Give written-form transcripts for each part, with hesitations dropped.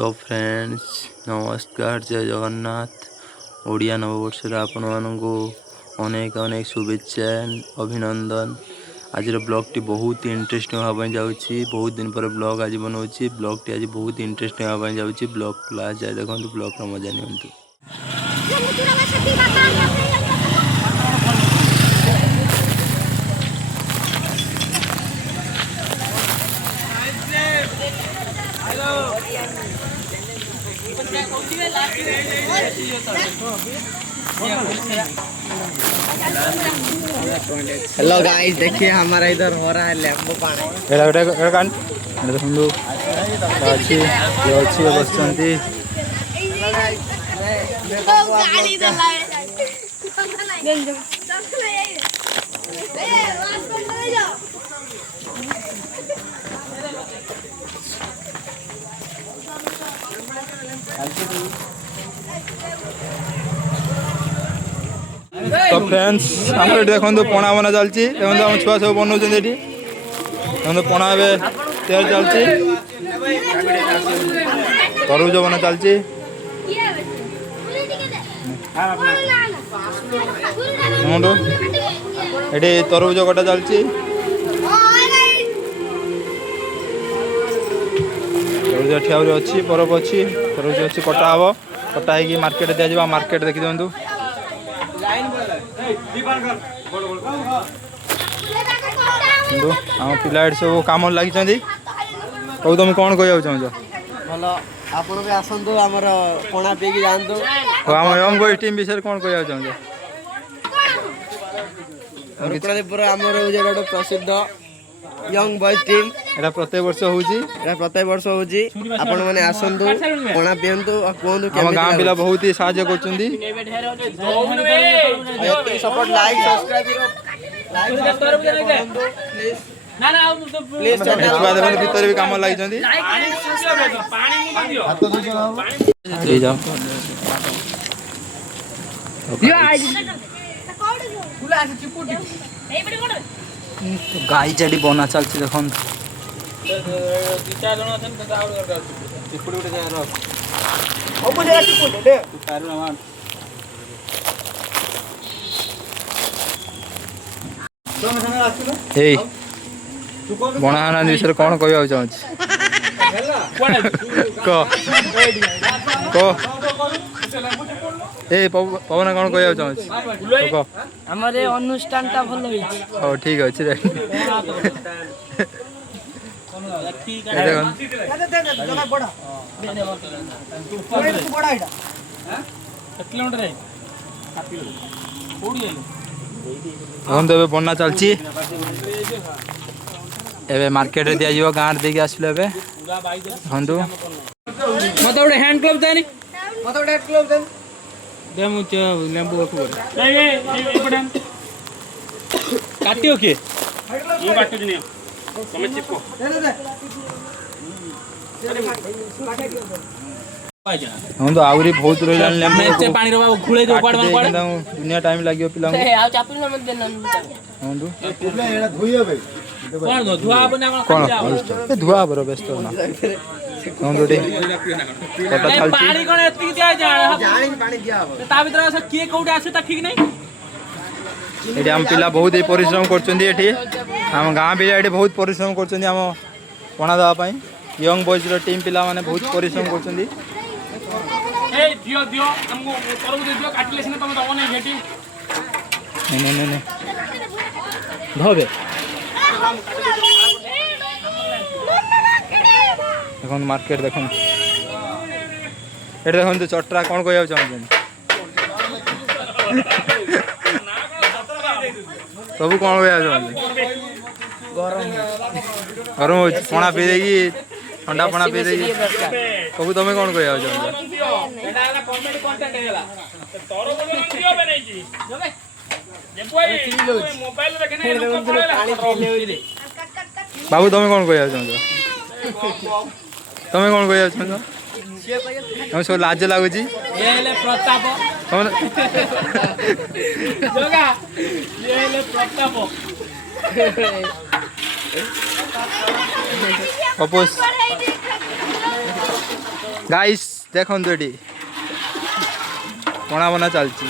तो फ्रेंड्स नमस्कार जय जगन्नाथ ओडिया नववर्ष आपण मानू अनेक अनेक शुभेच्छा अभिनंदन। आज ब्लॉग टी बहुत इंटरेस्टिंग हाँ जाऊँगी। बहुत दिन पर ब्लॉग आज बनाऊँगी। ब्लॉग टी आज बहुत इंटरेस्टिंग हाँ जाऊँगी। ब्लॉग क्लास जाए देखो ब्लॉग मजा नि हेलो गाइस, देखिए हमारा इधर हो रहा है लेंबू पानी। तो फ्रेंड्स आम देखो पणा बना चलती आम छुआ सब बनाऊँ ये पणा तैयार चलती तरबूज बना चलती ये तरबूज कटा चलती तरबूज ठिया अच्छी बरफ अच्छी तरबूज अच्छी कटा हम कटा हो मार्केट दिजा मार्केट देखी दिखाँ आम पिला सब कम लगी कौ तुम कौन कह चाहछ भल आपण भी आसतु आमर पणा पी जातु आम यंग बॉयज टीम विषय कौन कह चाहछ रुकणादीपुर आमर गोटे प्रसिद्ध यंग बॉयज टीम एटा प्रत्येक वर्ष होउची आपण माने आसतु पणा पियंतु और कहतु हम गाँ पिला बहुत ही साहाय्य करछुंदी सपोर्ट लाइक सब्सक्राइब प्लीज छुआ देखो भीतर भी काम लगी गाई चढ़ी बना चलती देख बणाहाना विषय कौन कह चाहूँ पवन कौन कह चाहूँ हमारे अनुष्ठान टा भल हाँ ठीक अच्छे हम तो बना चलती एबे मार्केट रे दिया जीव गाँव देके आसले एबे हंदु मत गोटे हैंड ग्लोव देनी मत गोटे हैंड ग्लोव देनी दे मु लेंबू रखो ए पड़न काटियो के ये काटो दिने तमे चिपको हम तो आवरी बहुत रही जान लेंबू पानी रो खुले जो उपाड़ उपाड़ दुनिया टाइम लागियो पिला ए आ चापल न मत देना हम तो एड़ा धोइयो भाई कौन दो धुआ बना कौन ए धुआ बरो व्यस्त ना हम तो पता चलती पानी कोन एति दिया जानी पानी दिया हो ता भीतर से के कोउटे आसे ता ठीक नहीं एटी हम पिला बहुत ही परिश्रम करछुंदी एटी हम गाँ पिला एटी बहुत परिश्रम करछुंदी हम पणा दवा पई यंग बॉयज रो टीम पिला माने बहुत परिश्रम करछुंदी ए दियो दियो हमको तरबूज दियो काटले सिने तुम दबो नहीं भेटी नहीं धोबे देखो मार्केट देखो ये देखो तो चटरा कौन कह चाहते सब कौन कह चाहते गरम हो पणा पी देगी ठंडा पणा पी देगी सब तुम कौन कह बाबू तुम कौन कह तुम कौन कह हम सब लाज लगुच प्रताप अपोज गाइस देखो ये पणा बना चलती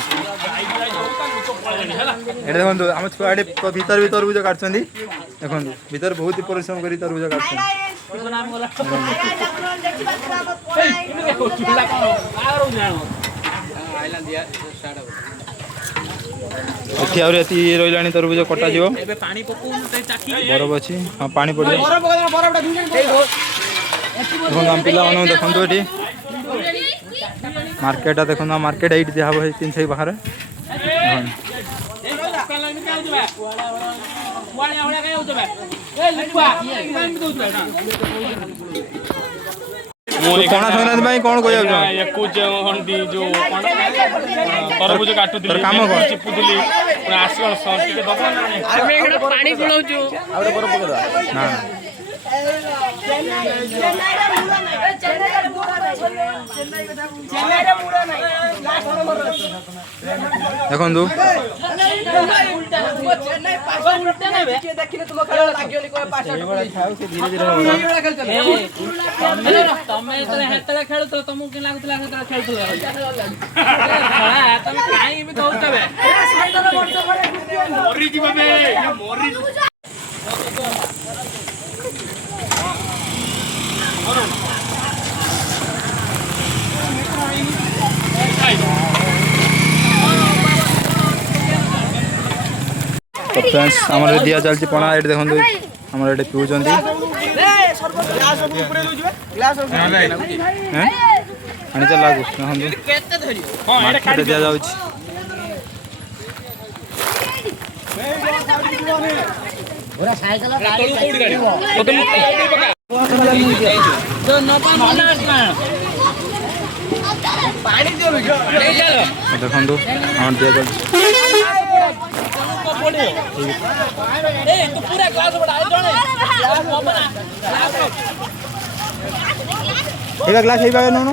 देखो आम छुआ भीतर भी तरबुज काटुं देखो भीतर बहुत ही परिश्रम कर तरबुज काटुं एति रही तरबुज कटा बरफ अच्छी हाँ पानी पड़ आम पिला देखो ये मार्केट देखो मार्केट ये दिया तीन से बाहर पणा संक्रांति कौन कह तरबुज काटुली काम कौन चिपुली पानी पिलाऊँ देखो तो फ्रेंड्स आमर दिया चलती पणा ये देखो आमर ये पीऊँ आनी चल लागू देखो दिया जाऊँ देखो आम दिया चलती ग्लास नौन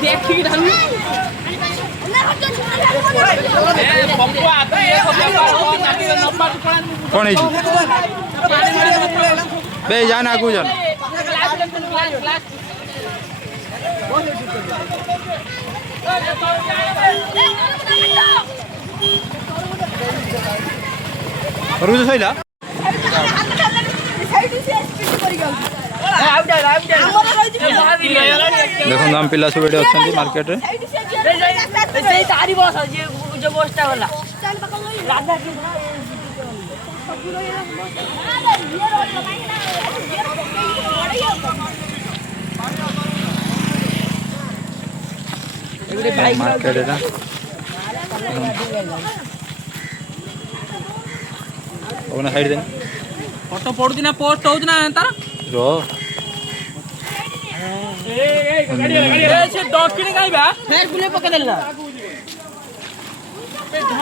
देखी कौन है बे जान आगू जान रुज सैला देखो आम पिला सब ये अच्छा मार्केट रे मार्केट है ना साइड देन फोटो पड़ुची ना पोस्ट होउची ना तार रो से डॉक्टर काई बा फेर बुले पके देला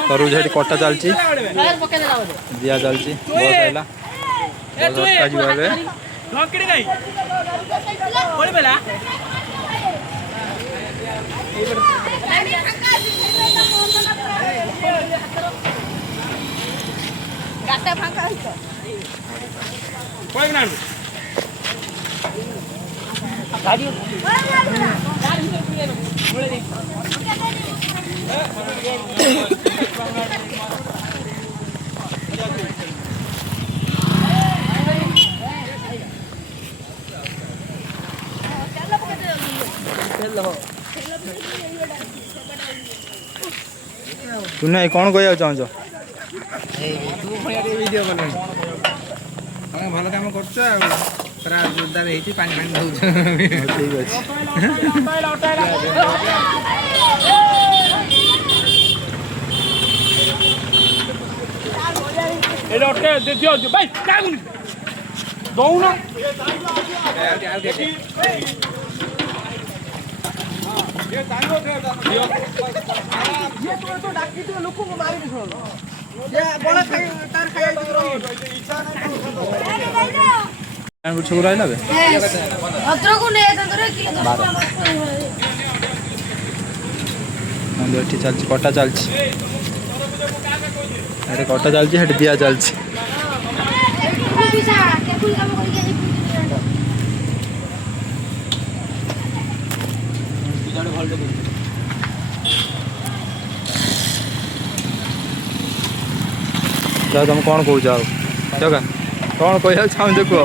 तरबुज हेटी कटा चलची फेर पके देला दिया चलची बहुत आइला ए तू आज बाबे डॉक्टर काई कोड़ी बेला गाटा फांका है कोई ना गाड़ी बोले दे तुने कौन कह चाहछ वीडियो बना तमें भल काम कर पूरा जोरदार होती पानी पानी दौच ठीक अच्छे दे दियो भाई क्या दो ना ये तो डाकी तो लोक को मारी भी छोड़ ये बड़ा तार खाई इच्छा नहीं ସବୁ ରହିଲା ବେ ଏଠି ଚାଲିଛି କଟା ଚାଲିଛି ଏଠି କଟା ଚାଲିଛି ସେଠି ଦିଆ ଚାଲିଛି ଯାଅ ତମେ କ'ଣ କହୁଛ ଆଉ ଜଗା କ'ଣ କହିବାକୁ ଚାହୁଁଛ କୁହ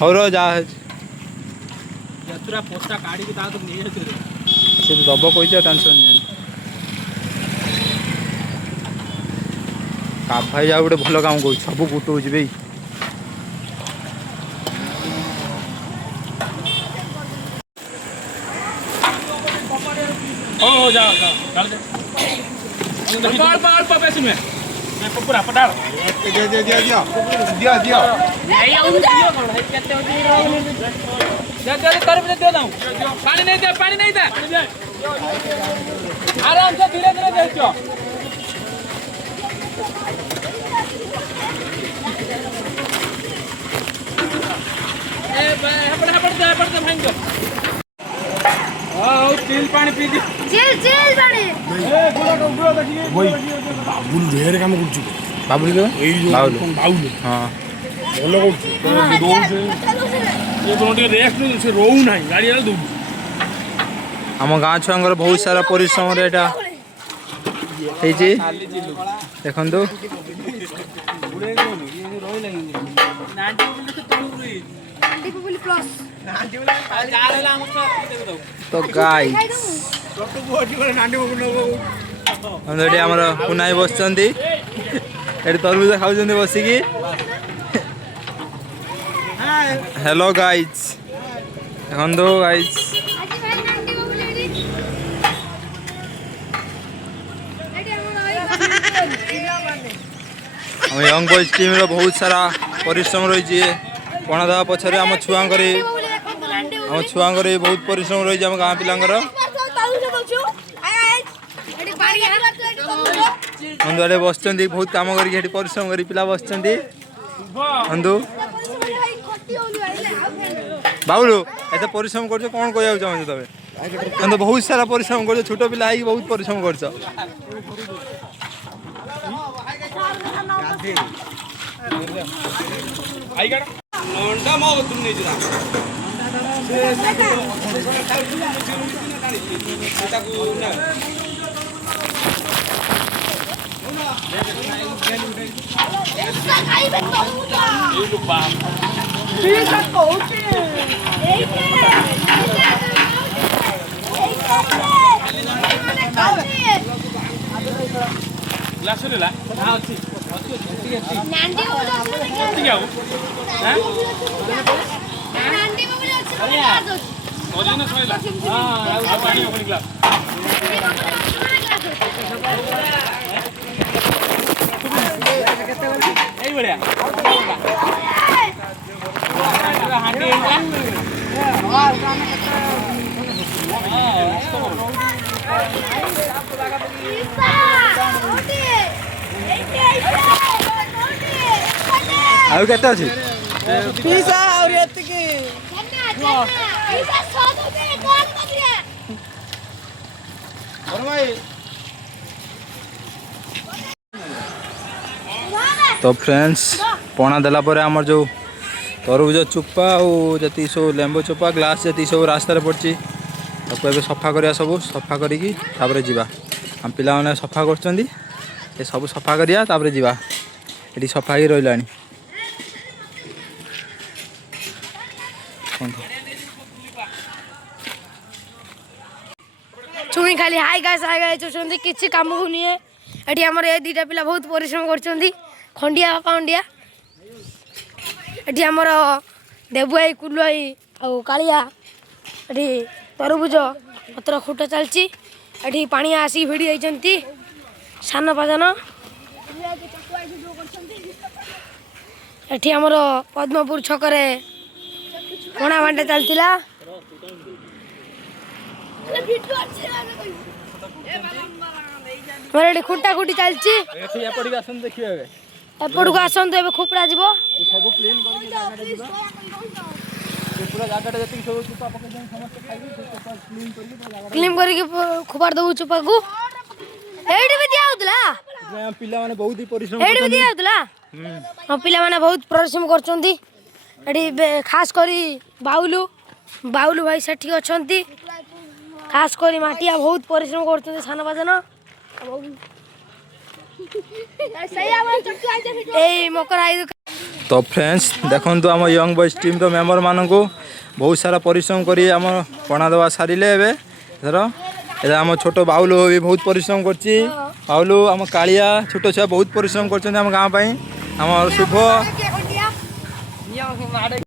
ହଉ ରହ ଯାହା ହେଇଛି ସେ ଦବ କହିଛ ଟେନସନ୍ ନିଅନି ଭାଇ ଯାଉ ଗୋଟେ ଭଲ କାମ କରୁଛି ସବୁ ଗୁଟଉଛି ଭାଇ आराम से धीरे धीरे देखो पानी पी बाबुल ढेर काम करछु बाबुल के एई जो बाबुल हाँ ଭଲ କରୁଛୁ ये कोनो रेस्ट नहीं से रोउ नाही गाड़ी वाला दउ आम गाँ छुआंकर बहुत सारा परिश्रम एटा देखु तो गाई आमर पुनाई बस तरबुज खाऊ बसिकी हेलो गाइज देखो गाइज हम यंग बॉयज टीम रो बहुत सारा परिश्रम रही पणा देवा पछरे आम छुआंकर बहुत परिश्रम रही आम गाँ पिलांकर बंधु आड़े बस बहुत काम कर परिश्रम कर पिला बस बंधु बाबुलू एत परिश्रम कर कौन कह चाहूँ तमें तो बहुत सारा परिश्रम कर छोट पिला बहुत परिश्रम कर आउ केते अछि पिसा और एतकी तो फ्रेंड्स पणा देला परे हमर जो तरबुज चोपा और जति सब लेंबू चोपा ग्लास जति सब रास्ता पड़ी ताको सफा करिया सब सफा करिकी तापर जीवा हम पिला माने सफा करछंदी ए सब सफा करिया तापर जीवा एटी सफा ही रहिलानी छुई खाली हाय गाइस चुचंदी किछि काम होनी है एटी हमर ए दीटा पिला बहुत परिश्रम करछंदी खंडिया पाउंडिया एटी हमर देबुआई कुलुआई आ कालिया एटी तरबुज पत्र खुट चलची एटी पानी आसी भिड़ी आइचंती सान पाजन एटी हमर पद्मपुर छकरे कोणा बांटे चलतिला खुटा खुटी चलची एठी एपड़ी आसन देखिबे ଏପଟକୁ ଆସନ୍ତୁ ଏବେ ଖୁପଡ଼ା ଯିବ ସବୁ କ୍ଲିନ୍ କରିକି ଜାଗାଟା ଯିବା ସେ ପୁରା ଜାଗାଟା ଯେତିକି ସବୁ ଚୁପା ପକେଇଛନ୍ତି ସମସ୍ତେ ଖାଇବେ ସେ ଚୁପା କ୍ଲିନ୍ କରିକି ପୁରା ଜାଗାଟା କ୍ଲିନ୍ କରିକି ଖୁପାଡ଼ି ଦେବୁ ଚୋପାକୁ ଏଇଠି ବି ଦିଆ ହେଉଥିଲା ପିଲାମାନେ ବହୁତ ହି ପରିଶ୍ରମ ଏଇଠି ବି ଦିଆ ହେଉଥିଲା ହଁ ପିଲାମାନେ ବହୁତ ପରିଶ୍ରମ କରୁଛନ୍ତି ଏଠି ଖାସ କରି ବାଉଲୁ ଭାଇ ସେଠି ଅଛନ୍ତି ଖାସ କରି ମାଟିଆ ବହୁତ ପରିଶ୍ରମ କରୁଛନ୍ତି ସାନ ବାଜନ ଏଇ ମକର ଆଇ तो फ्रेंड्स देखो आम यंग बॉयज टीम रो मेंबर मानू बहुत सारा परिश्रम करी आम पणा दवा सारे एथर आम छोट बाउलू भी बहुत परिश्रम करची बाउलू आम कालिया छोट छुआ बहुत परिश्रम कर गाँव आम शुभ